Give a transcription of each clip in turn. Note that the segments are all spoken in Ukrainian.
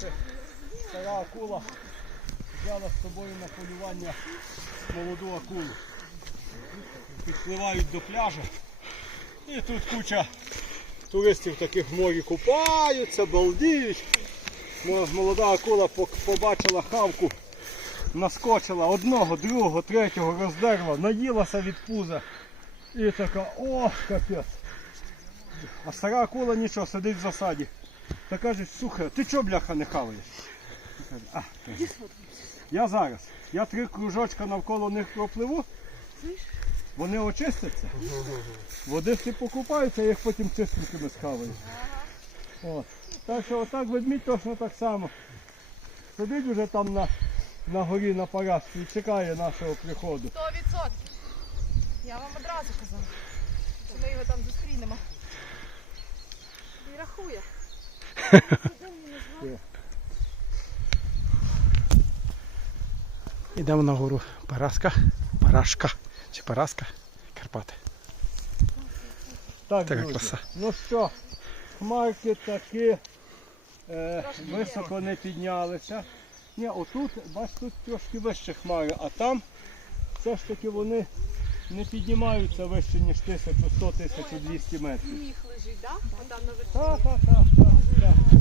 коротше, стара акула взяла з собою на полювання молоду акулу. Підпливають до пляжу. І тут куча туристів таких в морі купаються, балдіють. Молода акула побачила хавку, наскочила одного, другого, третього, роздерла, наїлася від пуза. І така, ох, капець. А стара акула нічого, сидить в засаді. Та каже, слухай, ти чого бляха не хаваєш? Я А, каже, я зараз. Я три кружочка навколо них пропливу. Вони очистяться. Водички покупаються, я їх потім чистенькими схаваю. От. Так що отак ведмідь точно так само. Сидить вже там на, на горі на парашці і чекає нашого приходу. Сто відсотків. Я вам одразу казала, що ми його там зустрінемо. І рахує. Йдемо на гору Параска. Парашка. Чи Параска? Карпати. Так, Така друзі. краса. Ну що, хмарки таки е, високо не піднялися. Ні, отут, бач, тут трошки вище хмари, а там все ж таки вони не піднімаються вище, ніж 1100-1200 метрів. Сніг лежить, так? Да? Так, так, так, так, так.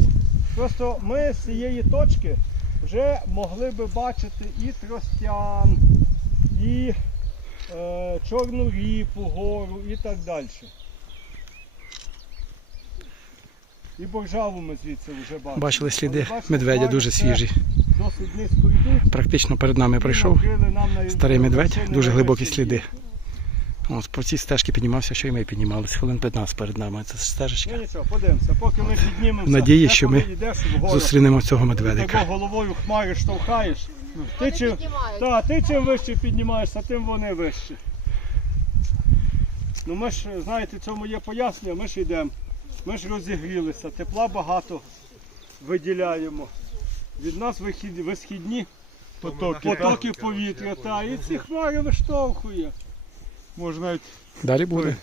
Просто ми з цієї точки вже могли би бачити і Тростян, і е, Чорну Ріпу, гору і так далі. І боржаву ми звідси вже бачили. Бачили сліди Але бачите, медведя хмари дуже свіжі. Досить низько йдуть. Практично перед нами накрили нам на старий медведь, дуже глибокі сліди. От по цій стежці піднімався, що і ми піднімалися. Хвилин 15 перед нами. Це Ну стежечка. нічого, подивимося, поки ми піднімемося. В надії, що ми йдеш Зустрінемо цього медведика. головою хмари штовхаєш. Ти чим, та, ти чим вище піднімаєшся, тим вони вище. Ну ми ж, знаєте, цьому є пояснення, ми ж йдемо. Ми ж розігрілися, тепла багато виділяємо. Від нас вихід, висхідні Потоки, потоки повітря, та, і ці хмари виштовхує. Може навіть Далі буде.